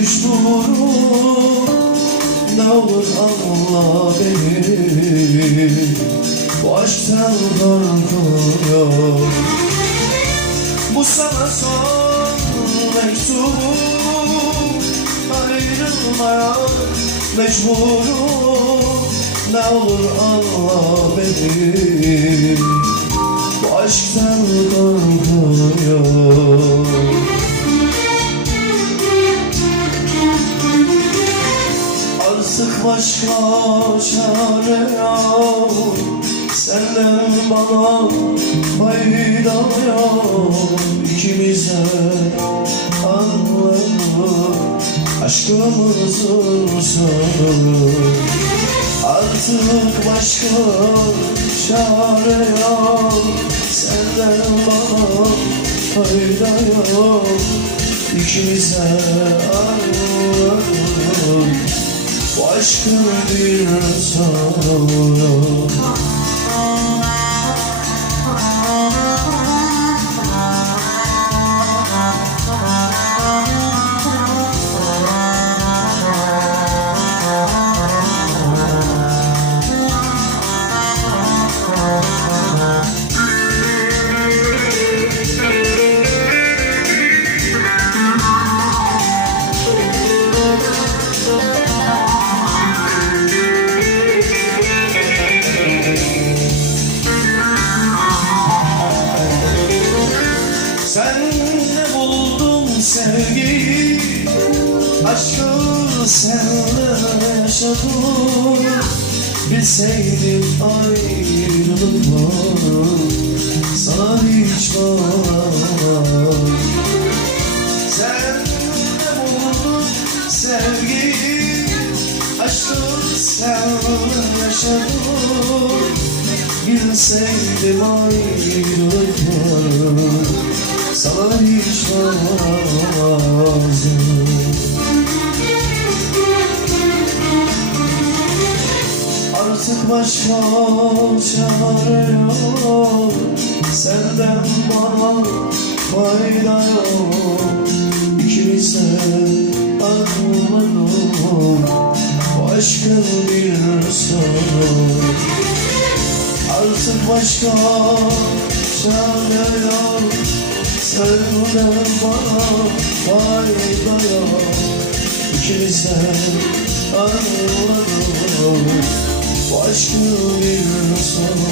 mecburum Ne olur anla beni. Bu aşktan korkuyorum. Bu sana son mektubum. Ayrılmaya mecburum. Ne olur anla beni başka çare yok Senden bana fayda yok. İkimize anlamı Aşkımızın sonu Artık başka çare yok. Senden bana fayda yok. İkimize anlamı bu aşkın bir sonu Aşkı senden yaşadım Bilseydim ayrılık var Sana hiç varamam Sen ne buldun sevgiyi Aşkı senden yaşadım Bilseydim ayrılık var Sana hiç varamazdım Artık başka çare Senden bana fayda yok. İkimize anladım Bu aşkın bir sonu. Artık başka çare yok. Senden bana fayda yok. İkimizden anladım Başka bir sana